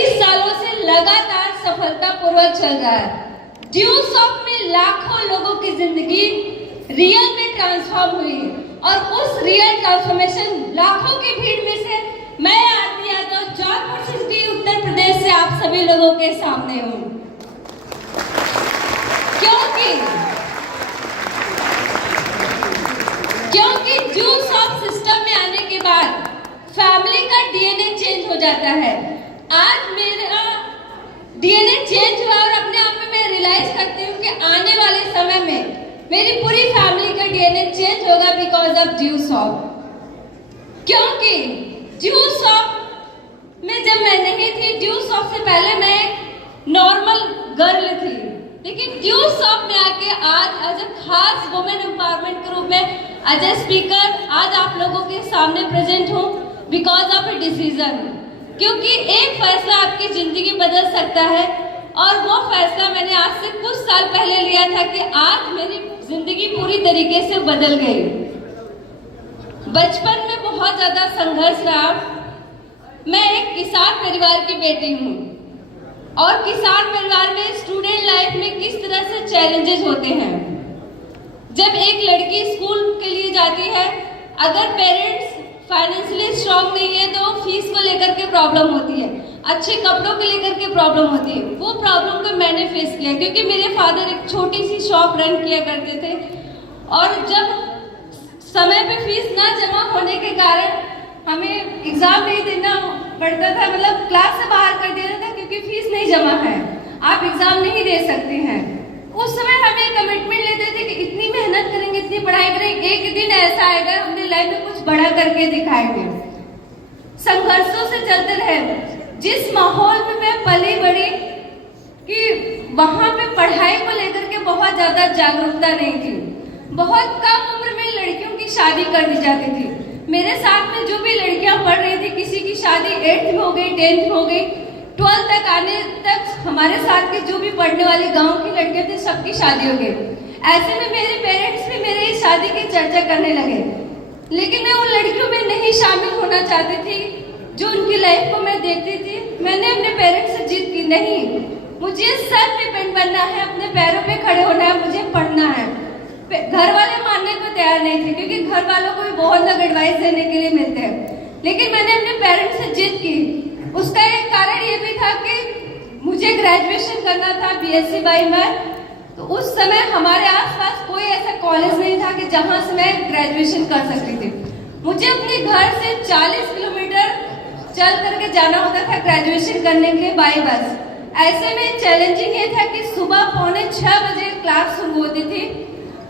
20 सालों से लगातार सफलतापूर्वक चल रहा है। ड्यू शॉप में लाखों लोगों की जिंदगी रियल में ट्रांसफॉर्म हुई और उस रियल ट्रांसफॉर्मेशन लाखों की भीड़ में से मैं आरती यादव जौनपुर सिटी उत्तर प्रदेश से आप सभी लोगों के सामने हूँ, क्योंकि ड्यू शॉप सिस्टम में आने के बाद फैमिली का डीएनए चेंज हो जाता है। आज मेरा डीएनए चेंज हुआ और अपने आप में मैं रियलाइज करती हूँ कि आने वाले समय में मेरी पूरी फैमिली का डीएनए चेंज होगा बिकॉज ऑफ ड्यू शॉप। क्योंकि ड्यू शॉप में जब मैं नहीं थी, ड्यू शॉप से पहले मैं एक नॉर्मल गर्ल थी, लेकिन ड्यू शॉप में आके आज एज ए खास वुमेन एम्पावरमेंट के रूप में एज ए स्पीकर आज आप लोगों के सामने प्रेजेंट हूँ बिकॉज ऑफ ए डिसीजन। क्योंकि एक फैसला आपकी जिंदगी बदल सकता है और वो फैसला मैंने आज से कुछ साल पहले लिया था कि आज मेरी जिंदगी पूरी तरीके से बदल गई। बचपन में बहुत ज्यादा संघर्ष रहा। मैं एक किसान परिवार की बेटी हूँ और किसान परिवार में स्टूडेंट लाइफ में किस तरह से चैलेंजेस होते हैं। जब एक लड़की स्कूल के लिए जाती है, अगर पेरेंट्स फाइनेंशियली स्ट्रांग नहीं है तो फीस को लेकर के प्रॉब्लम होती है, अच्छे कपड़ों को लेकर के प्रॉब्लम होती है। वो प्रॉब्लम को मैंने फेस किया क्योंकि मेरे फादर एक छोटी सी शॉप रन किया करते थे और जब समय पे फीस ना जमा होने के कारण हमें एग्जाम नहीं देना पड़ता था, मतलब क्लास से बाहर कर दिया था क्योंकि फीस नहीं जमा है, आप एग्जाम नहीं दे सकते हैं। उस समय हमें कमिटमेंट लेते थे कि इतनी मेहनत करेंगे, इतनी पढ़ाई करेंगे, एक दिन ऐसा आएगा हमने लाइफ में कुछ बड़ा करके दिखाएंगे। संघर्षों से चलते रहे। जिस माहौल में मैं पली बड़ी कि वहां पे पढ़ाई को लेकर के बहुत ज्यादा जागरूकता नहीं थी, बहुत कम उम्र में लड़कियों की शादी कर दी जाती थी। मेरे साथ में जो भी लड़कियां पढ़ रही थी, किसी की शादी 8th में हो गई, 10th में हो गई, 12th तक आने तक हमारे साथ के जो भी पढ़ने वाली गांव की लड़कियां थी सबकी शादी हो गई। ऐसे में मेरे पेरेंट्स भी मेरी शादी की चर्चा करने लगे, लेकिन मैं उन लड़कियों में नहीं शामिल होना चाहती थी जो उनकी लाइफ को मैं देखती थी। मैंने अपने पेरेंट्स से जिद की, नहीं, मुझे सेल्फ डिपेंड बनना है, अपने पैरों पे खड़े होना है, मुझे पढ़ना है। घर वाले मानने को तैयार नहीं थे क्योंकि घर वालों को भी बहुत लोग एडवाइस देने के लिए मिलते हैं, लेकिन मैंने अपने पेरेंट्स से जिद की। उसका एक कारण ये भी था कि मुझे ग्रेजुएशन करना था बीएससी बाय मैथ। तो उस समय हमारे आसपास कोई ऐसा कॉलेज नहीं था कि जहां से मैं ग्रेजुएशन कर सकती थी। मुझे अपने घर से 40 किलोमीटर चल करके जाना होता था ग्रेजुएशन करने के लिए बाय बस। ऐसे में चैलेंजिंग ये था कि सुबह 5:45 बजे क्लास शुरू होती थी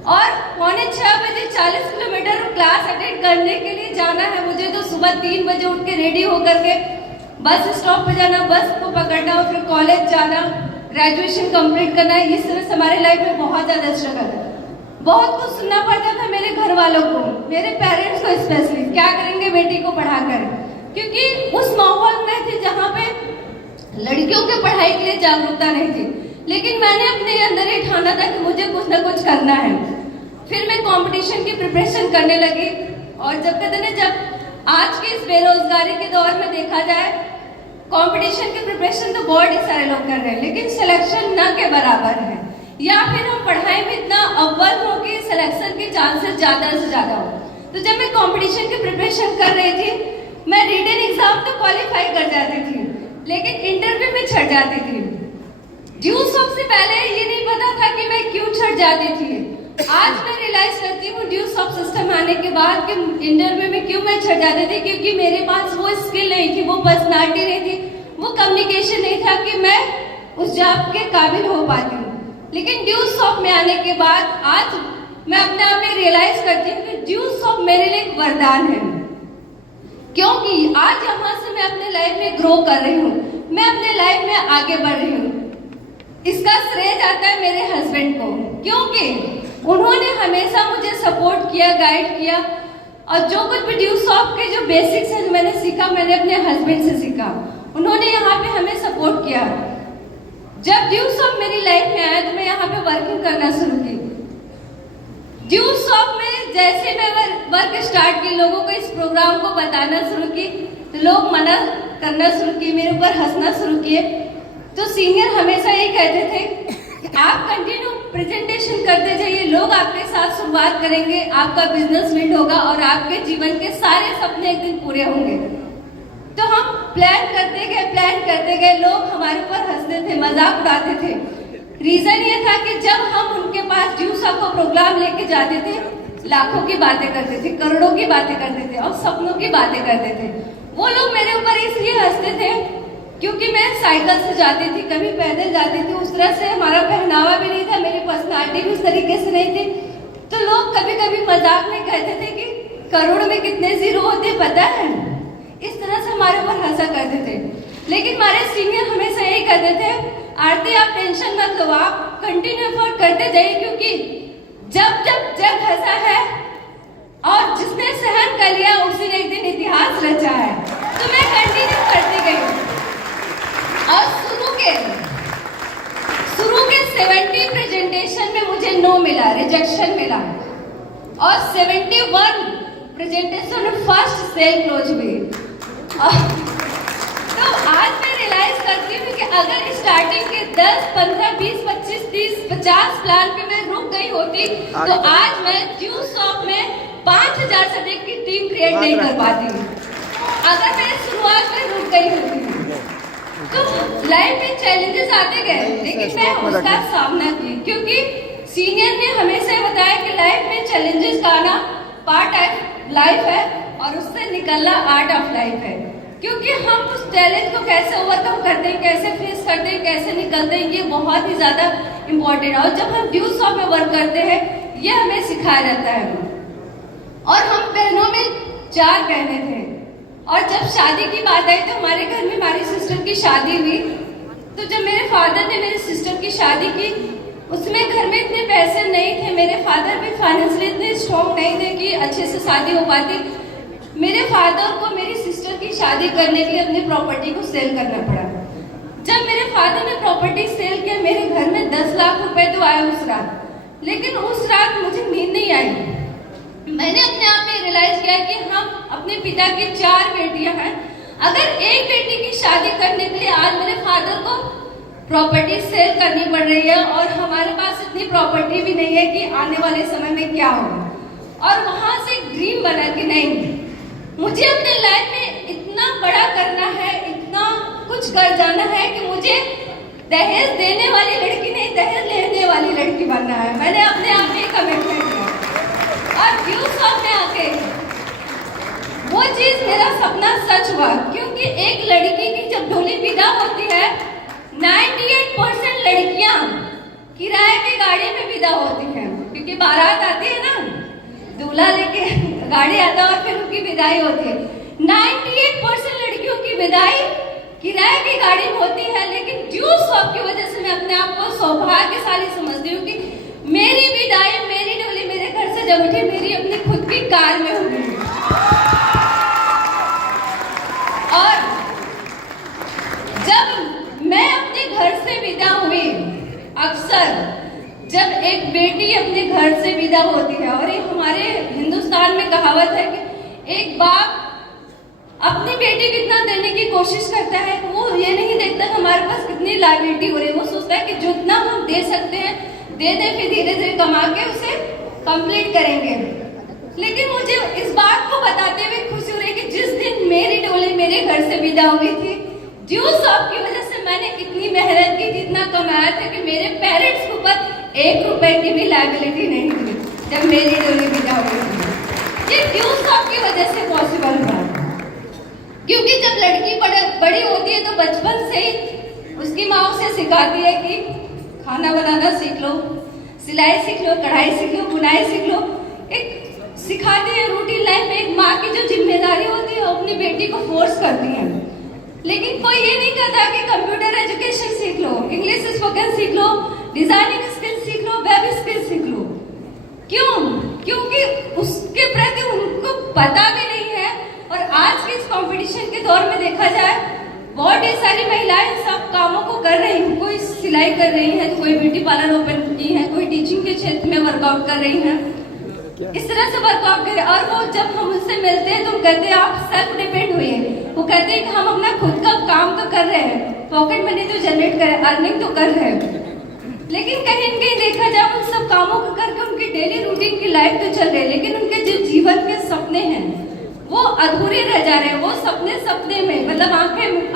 और 5:45 बजे 40 किलोमीटर क्लास अटेंड करने के लिए जाना है मुझे, तो सुबह 3 बजे उठ के रेडी होकर के बस स्टॉप पे जाना, बस को पकड़ना और फिर कॉलेज जाना, ग्रेजुएशन कंप्लीट करना। इस तरह से हमारे लाइफ में बहुत ज्यादा स्ट्रगल है। बहुत कुछ सुनना पड़ता था मेरे घर वालों को, मेरे पेरेंट्स को स्पेशली, क्या करेंगे बेटी को पढ़ाकर, क्योंकि उस माहौल में थे जहाँ पे लड़कियों के पढ़ाई के लिए जागरूकता नहीं थी। लेकिन मैंने अपने अंदर ये ठाना था कि मुझे कुछ ना कुछ करना है। फिर मैं कंपटीशन की प्रिपरेशन करने लगी और जब कहते ना, जब आज के इस बेरोजगारी के दौर में देखा जाए, कंपटीशन की प्रिपरेशन तो बहुत ही सारे लोग कर रहे हैं, लेकिन सिलेक्शन न के बराबर है, या फिर हम पढ़ाई में इतना अव्वल हो कि सिलेक्शन के चांसेस ज्यादा से ज्यादा हो। तो जब मैं कंपटीशन की प्रिपरेशन कर रही थी, मैं रिटन एग्जाम तो क्वालिफाई कर जाती थी, लेकिन इंटरव्यू में छट जाती थी। ड्यू शॉप से पहले ये नहीं पता था कि मैं क्यों छट जाती थी। आज मैं रियलाइज करती हूँ ड्यू शॉप सिस्टम आने के बाद कि इंटरव्यू में क्यों मैं छट जाती थी, क्योंकि मेरे पास वो स्किल नहीं थी, वो पर्सनालिटी नहीं थी, वो कम्युनिकेशन नहीं था कि मैं उस जॉब के काबिल हो पाती हूँ। लेकिन ड्यू शॉप में आने के बाद आज मैं अपने आप में रियलाइज करती हूँ कि ड्यू शॉप मेरे लिए एक वरदान है, क्योंकि आज यहाँ से मैं अपने लाइफ में ग्रो कर रही हूँ, मैं अपने लाइफ में आगे बढ़ रही हूँ। इसका श्रेय जाता है मेरे हस्बैंड को, क्योंकि उन्होंने हमेशा मुझे सपोर्ट किया, गाइड किया, और जो कुछ भी ड्यू शॉप के जो बेसिक्स है जो मैंने सीखा, मैंने अपने हस्बैंड से सीखा। उन्होंने यहाँ पे हमें सपोर्ट किया। जब ड्यू शॉप मेरी लाइफ में आया तो मैं यहाँ पे वर्किंग करना शुरू की। ड्यू शॉप में जैसे मैं वर्क स्टार्ट की, लोगों को इस प्रोग्राम को बताना शुरू की, तो लोग मना करना शुरू किए, मेरे ऊपर हंसना शुरू किए। तो सीनियर हमेशा यही कहते थे कि आप कंटिन्यू प्रेजेंटेशन करते जाइए, लोग आपके साथ शुरुआत करेंगे, आपका बिजनेस बिल्ड होगा और आपके जीवन के सारे सपने एक दिन पूरे होंगे। तो हम प्लान करते गए, लोग हमारे ऊपर हंसते थे, मजाक उड़ाते थे। रीजन ये था कि जब हम उनके पास ड्यूसा को प्रोग्राम लेके जाते थे, लाखों की बातें करते थे, करोड़ों की बातें करते थे और सपनों की बातें करते थे। वो लोग मेरे ऊपर इसलिए हंसते थे क्योंकि मैं साइकिल से जाती थी, कभी पैदल जाती थी, उस तरह से हमारा पहनावा भी नहीं था, मेरी पर्सनालिटी भी उस तरीके से नहीं थी। तो लोग कभी कभी मजाक में कहते थे कि करोड़ में कितने जीरो होते पता है, इस तरह से हमारे ऊपर हंसा करते थे। लेकिन हमारे सीनियर हमेशा यही कहते थे, आरती आप टेंशन मत लो, आप कंटिन्यू एफर्ट करते जाइए, क्योंकि जब जग हंसा है और जिसने सहन कर लिया उसी ने एक दिन इतिहास रचा है। तो मैं कंटिन्यू करती गई और शुरू के 70 प्रेजेंटेशन में मुझे नो मिला, रिजेक्शन मिला और 71 प्रेजेंटेशन में फर्स्ट सेल क्लोज हुई। तो आज मैं रियलाइज करती हूँ कि अगर स्टार्टिंग के 10, 15, 20, 25, 30, 50 प्लान पे मैं रुक गई होती तो आज मैं ड्यू शॉप में 5000 से अधिक की टीम क्रिएट नहीं कर पाती, अगर मैं शुरुआत में रुक गई होती। तो लाइफ में चैलेंजेस आते गए, लेकिन मैं उसका सामना की, क्योंकि सीनियर ने हमेशा बताया कि लाइफ में चैलेंजेस का आना पार्ट ऑफ लाइफ है और उससे निकलना आर्ट ऑफ लाइफ है। क्योंकि हम उस चैलेंज को कैसे ओवरकम करते हैं, कैसे फेस करते हैं, कैसे निकलते हैं, ये बहुत ही ज्यादा इम्पोर्टेंट है। और जब हम ड्यू शॉप में वर्क करते हैं, ये हमें सिखाया जाता है। और हम बहनों में 4 बहनें थे और जब शादी की बात आई तो हमारे घर में हमारी सिस्टर की शादी हुई। तो जब मेरे फादर ने मेरी सिस्टर की शादी की, उसमें घर में इतने पैसे नहीं थे, मेरे फादर भी फाइनेंशियली इतने स्ट्रॉन्ग नहीं थे कि अच्छे से शादी हो पाती। मेरे फादर को मेरी सिस्टर की शादी करने के लिए अपनी प्रॉपर्टी को सेल करना पड़ा। जब मेरे फादर ने प्रॉपर्टी सेल किया, मेरे घर में 10 लाख रुपए तो आए उस रात, लेकिन उस रात मुझे नींद नहीं आई। मैंने अपने आप में रियलाइज किया कि हम अपने पिता की 4 बेटियां हैं, अगर एक बेटी की शादी करने के लिए आज मेरे फादर को प्रॉपर्टी सेल करनी पड़ रही है और हमारे पास इतनी प्रॉपर्टी भी नहीं है कि आने वाले समय में क्या होगा। और वहां से ड्रीम बना कि नहीं, मुझे अपने लाइफ में इतना बड़ा करना है, इतना कुछ कर जाना है कि मुझे दहेज देने वाली लड़की नहीं, दहेज लेने वाली लड़की बनना है। मैंने अपने आप में कमिटमेंट किया और ड्यू शॉप में आके वो चीज मेरा सपना सच हुआ। क्योंकि एक लड़की की जब डोली विदा होती है, 98% लड़कियां किराए की गाड़ी में विदा होती हैं, क्योंकि बारात आती है ना, दूल्हा लेके गाड़ी आता है और फिर उनकी विदाई होती है। 98% लड़कियों की विदाई किराए की गाड़ी में होती है, लेकिन ड्यू शॉप की वजह से मैं अपने आप को सौभाग्यशाली समझती हूँ कि मेरी विदाई, मेरी डोली मेरे घर से जब उठी, मेरी अपनी खुद की कार में हुई। और जब मैं अपने घर से विदा हुई, अक्सर जब एक बेटी अपने घर से विदा होती है, और ये हमारे हिंदुस्तान में कहावत है कि एक बाप अपनी बेटी को इतना देने की कोशिश करता है, वो ये नहीं देखता कि हमारे पास कितनी लायबिलिटी हो रही है। वो सोचता है कि जितना हम दे सकते हैं दे दे, फिर धीरे धीरे कमा के उसे कंप्लीट करेंगे। लेकिन मुझे इस बात को बताते हुए खुशी हो रही है कि जिस दिन मेरी डोली मेरे घर से विदा हुई थी, ड्यू शॉप की वजह से मैंने इतनी मेहनत की, इतना कमाया था कि मेरे पेरेंट्स के ऊपर 1 रुपए की भी लायबिलिटी नहीं थी जब मेरी डोली विदा हुई थी। ये ड्यू शॉप की वजह से पॉसिबल हुआ, क्योंकि जब लड़की बड़ी होती है तो बचपन से ही उसकी माँ उसे सिखाती है कि खाना बनाना सीख लो, सिलाई सीख लो, कढ़ाई सीख लो, बुनाई सीख लो। एक सिखाती है रूटीन लाइफ में। एक माँ की जो जिम्मेदारी होती है वो अपनी बेटी को फोर्स करती है। लेकिन कोई ये नहीं कहता कि कंप्यूटर एजुकेशन सीख लो, इंग्लिश स्पोकन सीख लो, डिजाइनिंग स्किल सीख लो, वेब स्किल सीख लो। क्यों? क्योंकि उसके प्रति उनको पता भी नहीं है। और आज के इस कंपटीशन के दौर में देखा जाए, बहुत ही सारी महिलाएं सब कामों को कर रही हैं। कोई सिलाई कर रही है, कोई ब्यूटी पार्लर ओपन की है, कोई टीचिंग के क्षेत्र में वर्कआउट कर रही है। इस तरह से वर्कआउट कर, और वो जब हम उनसे मिलते हैं तो कहते हैं आप सेल्फ डिपेंड हुए, वो कहते हैं कि हम अपना खुद का काम तो कर रहे हैं, पॉकेट मनी तो जनरेट कर रहे हैं, अर्निंग तो कर रहे हैं, लेकिन कहीं न कहीं देखा जाए उन सब कामों को करके उनकी डेली रूटीन की लाइफ तो चल रही है, लेकिन उनके जो जीवन के सपने हैं वो अधूरे रह जा रहे हैं। वो सपने में मतलब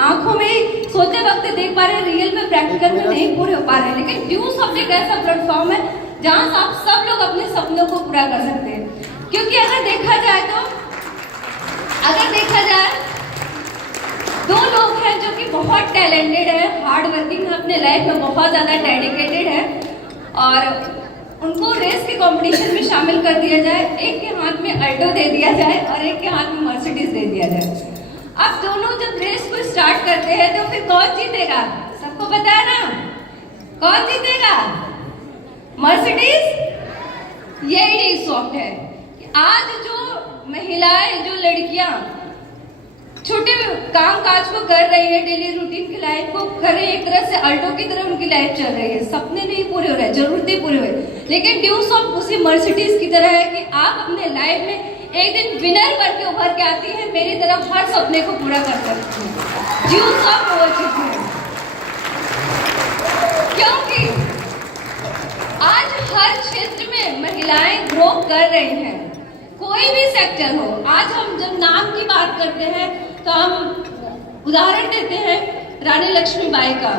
आंखों में सोते वक्त देख पा रहे हैं, रियल में प्रैक्टिकल में नहीं पूरे हो पा रहे हैं। लेकिन ड्यूज ऑफ एक ऐसा प्लेटफॉर्म है जहां से आप सब लोग अपने सपनों को पूरा कर सकते हैं। क्योंकि अगर देखा जाए दो लोग हैं जो कि बहुत टैलेंटेड है, हार्ड वर्किंग है, अपने लाइफ में बहुत ज्यादा डेडिकेटेड है, और उनको रेस के कंपटीशन में शामिल कर दिया जाए, एक के हाथ में अल्टो दे दिया जाए और एक के हाथ में मर्सिडीज दे दिया जाए। अब दोनों जब रेस को स्टार्ट करते हैं तो फिर कौन जीतेगा? सबको पता है ना, कौन जीतेगा? मर्सिडीज। यही नहीं सॉफ्ट है कि आज जो महिलाएं, जो लड़कियां छोटे काम काज को कर रही है, डेली रूटीन की लाइफ को कर रही है, एक तरह से अल्टो की तरह उनकी लाइफ चल रही है। सपने नहीं पूरे हो रहे, जरूरतें पूरी हुई, लेकिन ड्यूज ऑफ उसी मर्सिडीज की तरह है कि आप अपने लाइफ में एक दिन विनर करके उभर के आती है, मेरी तरफ हर सपने को पूरा कर सकती है। ड्यूज ऑफ वो चीज है, क्योंकि आज हर क्षेत्र में महिलाएं ग्रो कर रही हैं, कोई भी सेक्टर हो। आज हम जब नाम की बात करते हैं तो हम उदाहरण देते हैं रानी लक्ष्मीबाई का,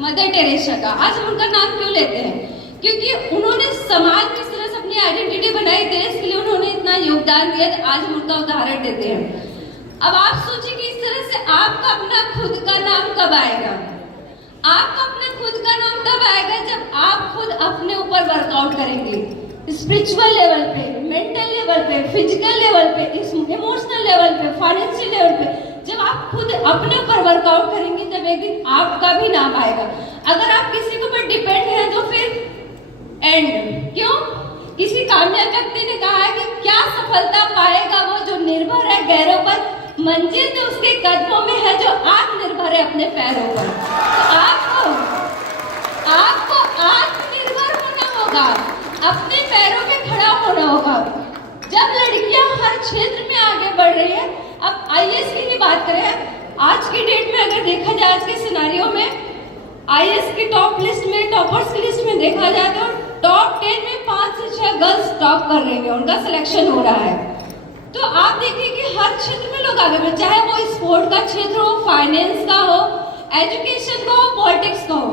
मदर टेरेसा का। आज हम उनका नाम क्यों लेते हैं? क्योंकि उन्होंने समाज में इस तरह से अपनी आइडेंटिटी बनाई, देश के लिए उन्होंने इतना योगदान दिया, तो आज हम उनका उदाहरण देते हैं। अब आप सोचिए कि इस तरह से आपका अपना खुद का नाम कब आएगा? आपका अपना खुद का नाम तब आएगा जब आप खुद अपने ऊपर वर्कआउट करेंगे, स्पिरिचुअल लेवल पे, मेंटल लेवल पे, फिजिकल लेवल पे, इमोशनल लेवल पे, फाइनेंशियल लेवल पे। जब आप खुद अपने ऊपर वर्कआउट करेंगे तब एक दिन आपका भी नाम आएगा। अगर आप किसी के ऊपर डिपेंड हैं तो फिर एंड। क्यों? किसी कामयाब व्यक्ति ने कहा है कि क्या सफलता पाएगा वो जो निर्भर है गैरों पर, मंजिल तो उसके कदमों में है जो आत्मनिर्भर है अपने पैरों पर। तो आपको आत्मनिर्भर होना होगा, अपने पैरों पे खड़ा होना होगा। जब लड़कियां हर क्षेत्र में आगे बढ़ रही है, अब आईएएस की ही बात करें, आज की डेट में अगर देखा जाए, आज के सिनेरियो में आईएएस की टॉप लिस्ट में, टॉपर्स की लिस्ट में देखा जाए तो टॉप 10 में 5 से 6 गर्ल्स टॉप कर रही है, उनका सिलेक्शन हो रहा है। तो आप देखिए कि हर क्षेत्र में लोग आगे बढ़े, चाहे वो स्पोर्ट का क्षेत्र हो, फाइनेंस का हो, एजुकेशन का हो, पॉलिटिक्स का हो,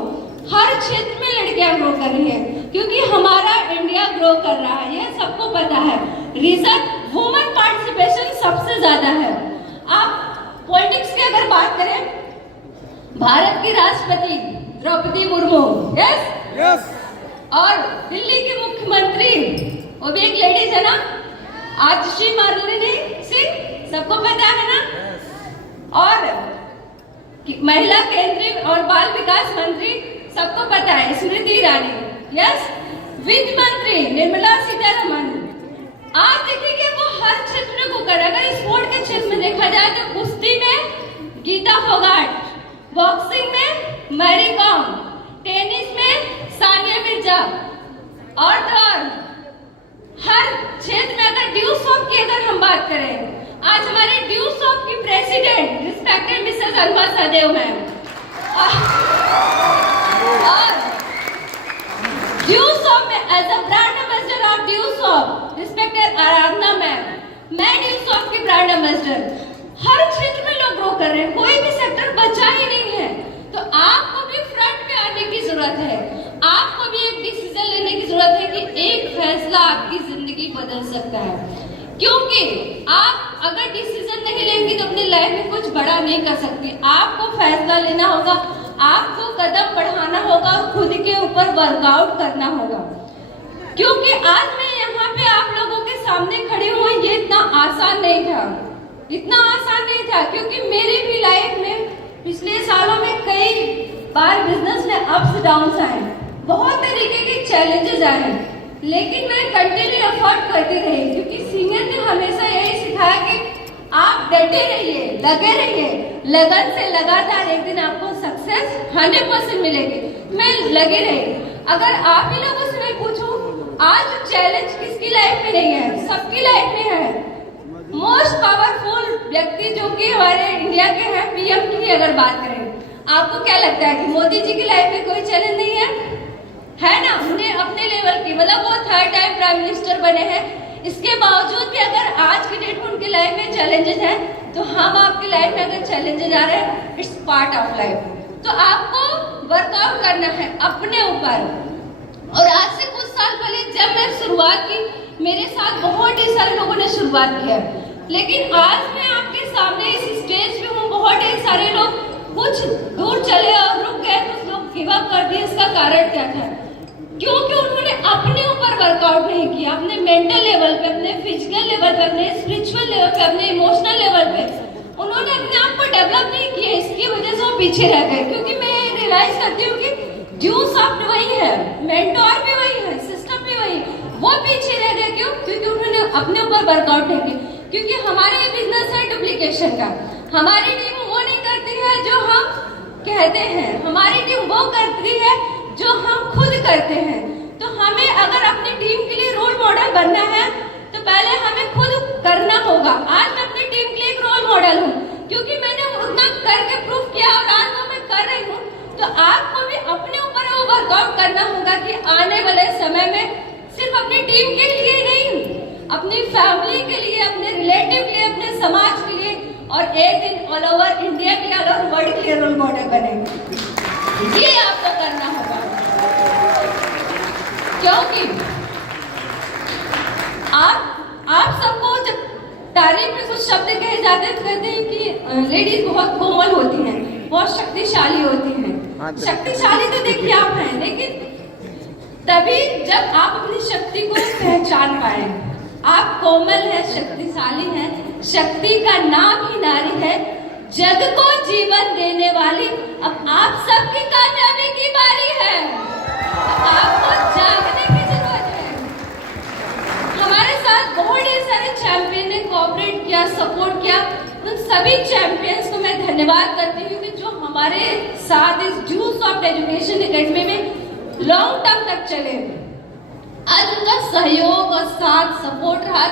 हर क्षेत्र में लड़कियां ग्रो कर रही है, क्योंकि हमारा इंडिया ग्रो कर रहा है, ये सबको पता है। रीजन वुमेन पार्टिसिपेशन सबसे ज्यादा है। आप पॉलिटिक्स की अगर बात करें, भारत की राष्ट्रपति द्रौपदी मुर्मू, यस, और दिल्ली की मुख्यमंत्री वो भी एक लेडीज है ना, आतिशी मार्लेनी सिंह, सबको पता है ना, और महिला केंद्रीय और बाल विकास मंत्री सबको पता है स्मृति ईरानी, यस, वित्त मंत्री निर्मला सीतारमण। आप देखिए वो हर क्षेत्र में को कर, अगर स्पोर्ट के क्षेत्र में देखा जाए तो कुश्ती में गीता फोगाट, बॉक्सिंग में मैरी कॉम, टेनिस में सानिया मिर्जा, और हर क्षेत्र में अगर ड्यूज ऑफ की अगर हम बात करें, आज हमारे ड्यूज ऑफ की president respected Mrs Aruna Sadev ma'am, और ड्यूज ऑफ में as a brand ambassador of Duesoft respected Aradhana ma'am, मैं ड्यूज ऑफ की ब्रांड एम्बेसडर। हर क्षेत्र में लोग ग्रो कर रहे हैं, कोई भी सेक्टर बचा ही नहीं है। तो आपको भी फ्रंट पे आने की जरूरत है, आपको भी एक डिसीजन लेने की जरूरत है कि एक फैसला आपकी जिंदगी बदल सकता है। क्योंकि आप अगर डिसीजन नहीं लेंगे तो अपनी लाइफ में कुछ बड़ा नहीं कर सकती। आपको फैसला लेना होगा, आपको कदम बढ़ाना होगा, खुद के ऊपर वर्कआउट करना होगा। क्योंकि आज मैं यहाँ पे आप लोगों के सामने खड़ी हूँ, ये इतना आसान नहीं था, इतना आसान नहीं था, क्योंकि मेरी भी लाइफ में पिछले सालों में कई बार बिजनेस में अप्स डाउन्स आए, बहुत तरीके के चैलेंजेस आए, लेकिन मैं कंटिन्यू एफर्ट करती रही, क्योंकि सीनियर ने हमेशा यही सिखाया कि आप डटे रहिए, लगे रहिए, लगन से लगातार एक दिन आपको सक्सेस 100% मिलेगी। मैं लगी रही। अगर आप ही लोगों से मैं पूछूं, आज चैलेंज किसकी लाइफ में नहीं है? सबकी लाइफ में है। मोस्ट पावरफुल व्यक्ति जो कि हमारे इंडिया के हैं, पीएम की अगर बात करें, आपको क्या लगता है कि मोदी जी की लाइफ में कोई चैलेंज नहीं है ना? उन्हें अपने लेवल की, मतलब वो 3rd टाइम प्राइम मिनिस्टर बने हैं, इसके बावजूद भी अगर आज की डेट में उनकी लाइफ में चैलेंजेस हैं, तो हम आपकी लाइफ में अगर चैलेंजेस आ रहे हैं, इट्स पार्ट ऑफ लाइफ। तो आपको वर्कआउट करना है अपने ऊपर। और आज से कुछ साल पहले जब मैं शुरुआत की, मेरे साथ बहुत ही सारे लोगों ने शुरुआत की है, लेकिन आज मैं आपके सामने इस स्टेज पे हूँ। बहुत ही सारे लोग कुछ दूर चले और रुक गए, कुछ लोग गिव अप कर दिए। इसका कारण क्या था? क्योंकि उन्होंने अपने ऊपर वर्कआउट नहीं किया, अपने मेंटल लेवल पे, अपने फिजिकल लेवल पे, अपने स्पिरिचुअल लेवल पे, अपने इमोशनल लेवल पे उन्होंने अपने आप को डेवलप नहीं किया। इसकी वजह से वो पीछे रह गए। क्योंकि मैं रियलाइज करती हूँ कि ड्यू सॉफ्ट वही है, मेंटोर भी वही है, सिस्टम भी वही, वो पीछे रह गए। क्यों? क्योंकि उन्होंने अपने ऊपर वर्कआउट नहीं किया। क्योंकि हमारा ये बिजनेस है डुप्लीकेशन का। हमारी टीम वो नहीं करती है जो हम कहते हैं, हमारी टीम वो करती है जो हम खुद करते हैं। तो हमें अगर अपनी टीम के लिए रोल मॉडल बनना है, तो पहले हमें खुद करना होगा। आज मैं अपनी टीम के लिए एक रोल मॉडल हूँ, क्योंकि मैंने उतना करके प्रूफ किया और आज वो मैं कर रही हूँ। तो आपको भी अपने ऊपर वो वर्कआउट करना होगा कि आने वाले समय में सिर्फ अपनी टीम के लिए नहीं, अपनी फैमिली के लिए, अपने रिलेटिव के लिए, अपने समाज के लिए, और एक दिन ऑल ओवर इंडिया के लिए, ऑल ओवर वर्ल्ड के लिए रोल मॉडल बनेंगे। ये आपको करना होगा। क्योंकि आप सबको जब तारीफ में कुछ शब्द कहे जाते हैं तो कहते हैं कि लेडीज बहुत कोमल होती हैं, बहुत शक्तिशाली होती हैं। शक्तिशाली तो देखिए आप हैं, लेकिन तभी जब आप अपनी शक्ति को पहचान पाए। आप कोमल है, शक्तिशाली है। शक्ति का नाम ही नारी है, जग को जीवन देने वाली। अब आप सबकी कामयाबी की बारी है। आपको जागने की जरूरत है। हमारे साथ बहुत ही सारे चैंपियन ने कोऑपरेट किया, सपोर्ट किया। उन सभी चैंपियंस को मैं धन्यवाद करती हूँ कि जो हमारे साथ इस ड्यू सॉफ्ट एजुकेशन एकेडमी में लॉन्ग टर्म तक चले। आज उनका सहयोग और साथ सपोर्ट रहा,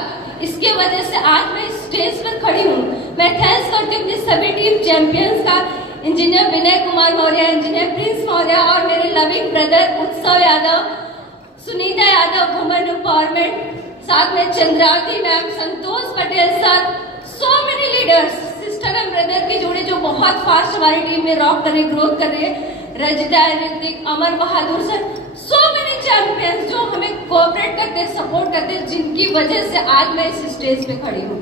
इसके वजह से आज मैं स्टेज पर खड़ी हूँ। मैं थैंक्स करती हूँ अपनी सभी टीम चैंपियंस का, engineer Vinay Kumar Maurya, engineer Prince Maurya, और मेरे लविंग ब्रदर उत्सव यादव, सुनीता यादव, वुमेन एम्पावरमेंट, साथ में Chandravati ma'am, Santosh Patel sir, so many leaders, sister and brother के जोड़े जो बहुत फास्ट हमारी टीम में रॉक कर रहे, ग्रोथ कर रहे हैं, Rajitha, Hrithik, Amar Bahadur sir, so many champions जो हमें कोऑपरेट करते, सपोर्ट करते, जिनकी वजह से आज मैं इस स्टेज पे खड़ी हूँ।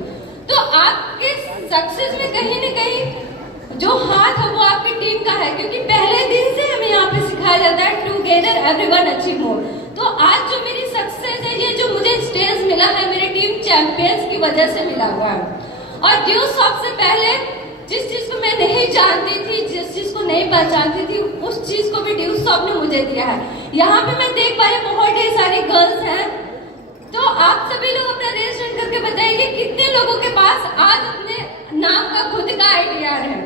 तो आपके सक्सेस में कहीं न कहीं जो हाथ है वो आपकी टीम का है, क्योंकि पहले दिन से हमें यहाँ पे सिखाया जाता है टुगेदर एवरीवन अचीव मोर। तो आज जो मेरी सक्सेस है, ये जो मुझे स्टेज मिला है, मेरी टीम चैंपियंस की वजह से मिला हुआ है। और ड्यू सॉफ्ट से पहले जिस चीज को मैं नहीं जानती थी, जिस चीज को नहीं पहचानती थी, उस चीज को भी ड्यू सॉफ्ट ने मुझे दिया है। यहाँ पे मैं देख पा रही बहुत ढेर सारी गर्ल्स हैं। तो आप सभी लोग अपना रेस रन करके बताइए कितने लोगों के पास आज अपने नाम का खुद का आइडिया है।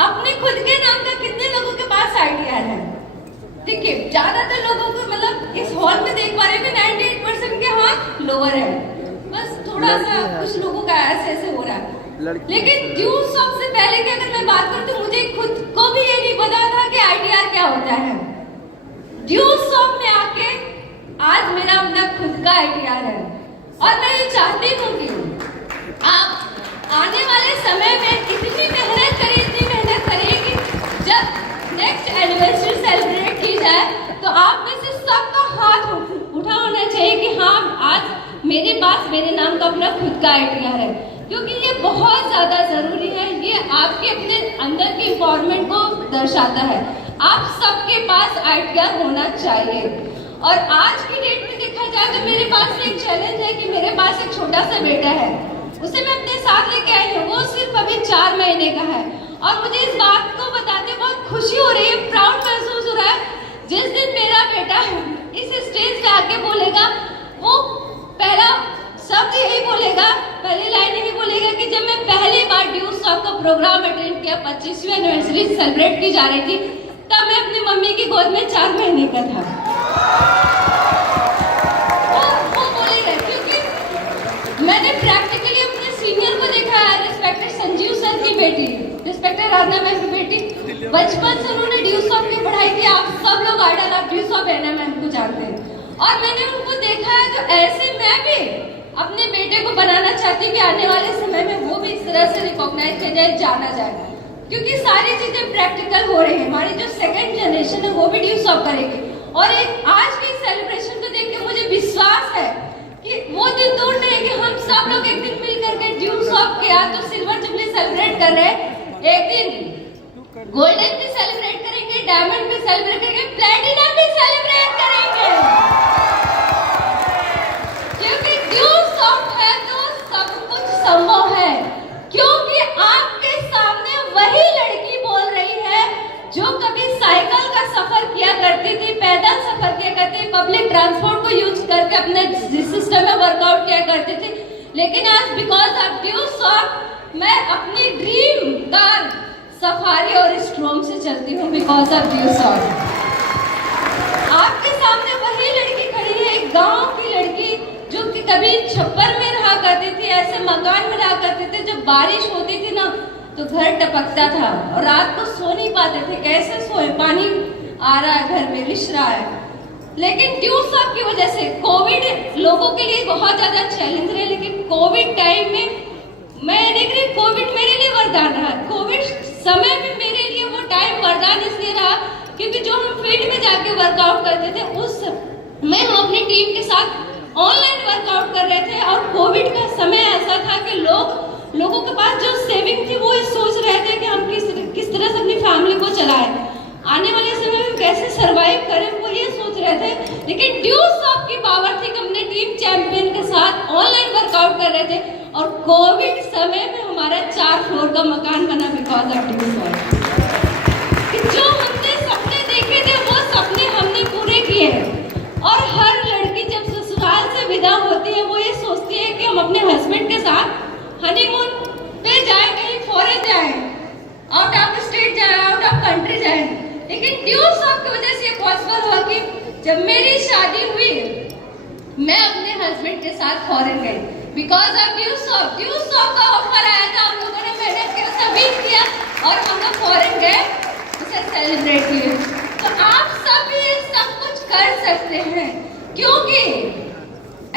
अपने खुद के नाम का कितने लोगों के पास आइडिया है? देखिए ज्यादातर लोगों को, मतलब इस हॉल में देख पा रहे हैं 98% के हाथ लोअर है, बस थोड़ा सा कुछ लोगों का ऐसे हो रहा है। लेकिन ड्यू सॉफ्ट से पहले की अगर मैं बात करूं तो मुझे खुद को भी ये नहीं पता था कि आइडिया क्या होता है। ड्यू सॉफ्ट में आके आज मेरा अपना खुद का आइडिया है, और मैं ये चाहती हूँ कि आप आने वाले समय में इतनी मेहनत करिए कि जब नेक्स्ट एनिवर्सरी सेलिब्रेट की जाए तो आप में से सबका हाथ उठा होना चाहिए कि हाँ आज मेरे पास मेरे नाम का अपना खुद का आइडिया है। क्योंकि ये बहुत ज्यादा जरूरी है, ये आपके अपने अंदर की एम्पावरमेंट को दर्शाता है। आप सबके पास आइडिया होना चाहिए। और आज की डेट में देखा जाए तो मेरे पास एक चैलेंज है कि मेरे पास एक छोटा सा बेटा है, उसे मैं अपने साथ लेके आई हूँ। वो सिर्फ अभी 4 महीने का है, और मुझे इस बात को बताते बहुत खुशी हो रही है, प्राउड महसूस हो रहा है। जिस दिन मेरा बेटा इस स्टेज पे आके बोलेगा, वो पहला शब्द यही बोलेगा, पहली लाइन यही बोलेगा कि जब मैं पहली बार ड्यू सॉफ्ट का प्रोग्राम अटेंड किया, 25वीं एनिवर्सरी सेलिब्रेट की जा रही थी, तब मैं अपनी मम्मी की गोद में 4 महीने का था। वो बोलेगा, क्योंकि मैंने प्रैक्टिकली अपने सीनियर को देखा है, रिस्पेक्टेड संजीव सर की बेटी, रिस्पेक्टेड राधा मैम की बेटी, बचपन से उन्होंने ड्यूसॉफ्ट की पढ़ाई की। आप सब लोग आइडल ऑफ ड्यूसॉफ्ट एना मैम को जानते हैं और मैंने उनको देखा है। तो ऐसे मैं भी अपने बेटे को बनाना चाहती कि आने वाले समय में वो भी इस तरह से रिकॉग्नाइज किया जाए, जाना जाए, क्योंकि सारी चीजें प्रैक्टिकल हो रही है। हमारी जो सेकंड जनरेशन है वो भी ड्यूसॉफ्ट करेगी। और एक आज की सेलिब्रेशन को देख के मुझे विश्वास है कि वो दिन दूर नहीं है कि हम सब लोग एक दिन मिल करके ड्यूसॉफ्ट के आज तो सिल्वर जुबली सेलिब्रेट कर रहे हैं, एक दिन गोल्डन भी सेलिब्रेट करेंगे, डायमंड भी सेलिब्रेट करेंगे, प्लैटिनम भी सेलिब्रेट करेंगे, क्योंकि ड्यूसॉफ्ट है तो सब कुछ संभव है। क्योंकि आपके सामने वही लड़की बोल रही है जो कभी साइकिल का सफर किया करती थी, पैदल सफर किया करती थी, पब्लिक ट्रांसपोर्ट को यूज करके अपने सिस्टम में वर्कआउट किया करती थी, लेकिन आज बिकॉज ऑफ ड्यूसॉफ्ट मैं अपनी ड्रीम कार सफारी और स्ट्रोम से चलती हूँ, बिकॉज ऑफ ड्यूसॉफ्ट। आपके सामने वही लड़की खड़ी है, एक गांव की लड़की जो कि कभी छप्पर में रहा करती थी, ऐसे मकान में रहा करती थी। जब बारिश होती थी ना तो घर टपकता था और रात को सो नहीं पाते थे, कैसे सोए, पानी आ रहा है घर में, रिस रहा है। लेकिन ड्यूसॉफ्ट की वजह से कोविड लोगों के लिए बहुत ज्यादा चैलेंज रहे, लेकिन कोविड टाइम में मैं देख रही कोविड मेरे लिए वरदान रहा। कोविड समय में मेरे लिए वो टाइम वरदान इसलिए रहा क्योंकि जो हम फील्ड में जाके वर्कआउट करते थे उस में हम अपनी टीम के साथ ऑनलाइन वर्कआउट कर रहे थे। और कोविड का समय ऐसा था कि लोगों के पास जो सेविंग थी वो सोच रहे थे कि हम किस तरह से अपनी फैमिली को चलाएं, आने वाले समय में कैसे सरवाइव करें, वो ये सोच रहे थे। लेकिन ड्यूसॉफ्ट की पावर थी कि हमने टीम चैंपियन के साथ ऑनलाइन वर्कआउट कर रहे थे और कोविड समय में हमारा 4 फ्लोर का मकान बना, बिकॉज ऑफ ड्यूसॉफ्ट। जो हमने सपने देखे थे वो सपने हमने पूरे किए। और हर लड़की जब ससुराल से विदा होती है वो ये सोचती है कि हम अपने हस्बैंड के साथ हनीमून पे जाए, कहीं फॉरेन जाए, आउट ऑफ स्टेट जाए, आउट ऑफ कंट्री जाए। लेकिन ड्यूसॉफ्ट की वजह से पॉसिबल हुआ कि जब मेरी शादी हुई मैं अपने हस्बैंड के साथ फॉरेन गई, बिकॉज ऑफ ड्यूसॉफ्ट। ड्यूसॉफ्ट का ऑफर आया था, हम लोगों ने मेहनत की, उसे बीट किया और हम लोग फॉरेन गए, उसे सेलिब्रेट किए। तो आप सब भी ये सब कुछ कर सकते हैं, क्योंकि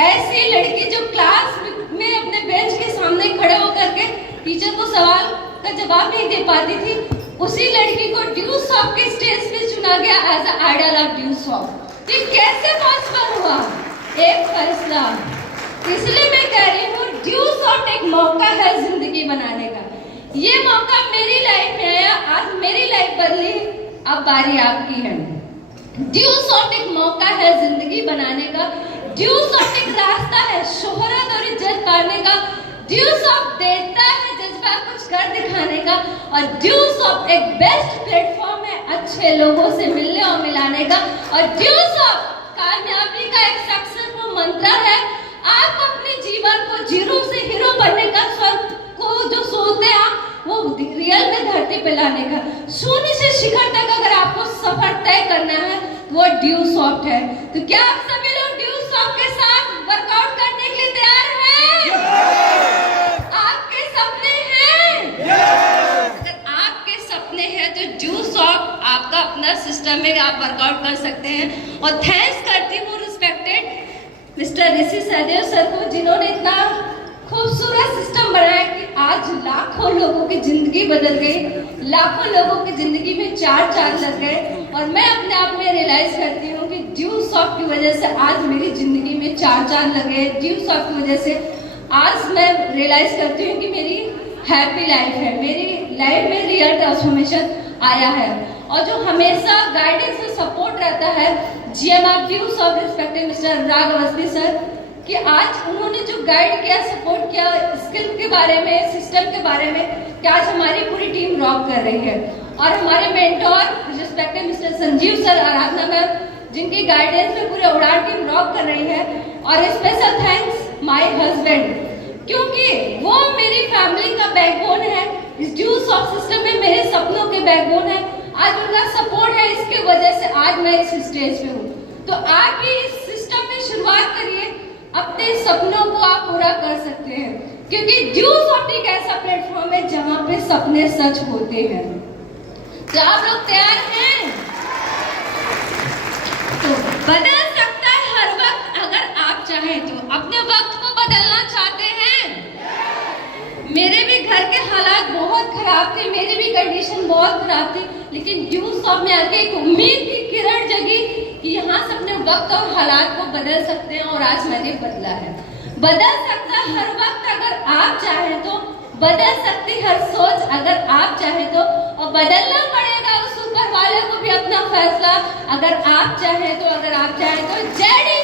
ऐसी लड़की जो क्लास में अपने बेंच के सामने खड़े होकर के टीचर को सवाल का जवाब नहीं दे पाती थी, उसी लड़की को ड्यूसॉफ्ट के स्टेज पे चुना गया एज अ आइडल ऑफ ड्यूसॉफ्ट। ये कैसे पॉसिबल हुआ? एक फैसला। इसलिए मैं कह रही हूँ ड्यूसॉफ्ट एक मौका है जिंदगी बनाने का। ये मौका मेरी लाइफ में आया, आज मेरी लाइफ बदली, अब बारी आपकी है। ड्यूसॉफ्ट एक मौका है जिंदगी बनाने का, ड्यूसॉफ्ट एक रास्ता है शोहरत और इज्जत पाने का, ड्यूसॉफ्ट देता है जज्बा कुछ कर दिखाने का, और ड्यूसॉफ्ट एक बेस्ट प्लेटफॉर्म है अच्छे लोगों से मिलने और मिलाने का। और ड्यूसॉफ्ट कामयाबी का एक सक्सेसफुल मंत्र है। आप अपने जीवन को जीरो से हीरो बनने का, स्वर्ग को जो सोचते हैं आप वो रियल में धरती पे लाने का, शून्य से शिखर तक अगर आपको सफर तय करना है वो ड्यूसॉफ्ट है। तो क्या आप सभी लोग ड्यूसॉफ्ट के साथ वर्कआउट करने के लिए तैयार हैं? आपके सपने हैं? अगर आपके सपने हैं तो ड्यूसॉफ्ट आपका अपना सिस्टम में आप वर्कआउट कर सकते हैं। और थैंक्स करती हूँ रिस्पेक्टेड मिस्टर ऋषि सहदेव सर को, जिन्होंने इतना खूबसूरत सिस्टम बनाया कि आज लाखों लोगों की जिंदगी बदल गई, लाखों लोगों की जिंदगी में 4 चांद लग गए। और मैं अपने आप में रियलाइज करती हूँ कि ड्यूसॉफ्ट की वजह से आज मेरी जिंदगी में 4 चांद लगे। ड्यूसॉफ्ट की वजह से आज मैं रियलाइज करती हूँ कि मेरी हैप्पी लाइफ है, मेरी लाइफ में रियल ट्रांसफॉर्मेशन आया है। और जो हमेशा गाइडेंस और सपोर्ट रहता है GM of Duesoft respected mister Anurag Awasthi sir, कि आज उन्होंने जो गाइड किया, सपोर्ट किया स्किल के बारे में, सिस्टम के बारे में, कि आज हमारी पूरी टीम रॉक कर रही है। और हमारे mentor respected mister Sanjeev sir, Aradhana ma'am, जिनकी गाइडेंस में पूरी उड़ान टीम रॉक कर रही है। और स्पेशल थैंक्स माय हस्बैंड, क्योंकि वो मेरी फैमिली का बैकबोन है, इस ड्यूसॉफ्ट सिस्टम में मेरे सपनों के बैकबोन है। आज उनका सपोर्ट है, इसके वजह से आज मैं इस स्टेज पे हूँ। तो आप भी इस सिस्टम में शुरुआत करिए, अपने सपनों को आप पूरा कर सकते हैं। क्योंकि ड्यू सॉफ्ट एक ऐसा प्लेटफॉर्म है जहां पे सपने सच होते हैं। क्या आप लोग तैयार हैं? तो बदल सकता है हर वक्त अगर आप चाहें तो। अपने वक्त को बदलना चाहते हैं? मेरे भी घर के हालात बहुत खराब थे, मेरी भी कंडीशन बहुत खराब थी, लेकिन ड्यू सॉफ्ट में आके एक उम्मीद की किरण जगी कि यहाँ से अपने वक्त और हालात को बदल सकते हैं, और आज मैंने बदला है। बदल सकता है हर वक्त अगर आप चाहें तो, बदल सकती हर सोच अगर आप चाहें तो, और बदलना पड़ेगा उस ऊपर वाले को भी अपना फैसला अगर आप चाहें तो। अगर आप चाहें तो जेडी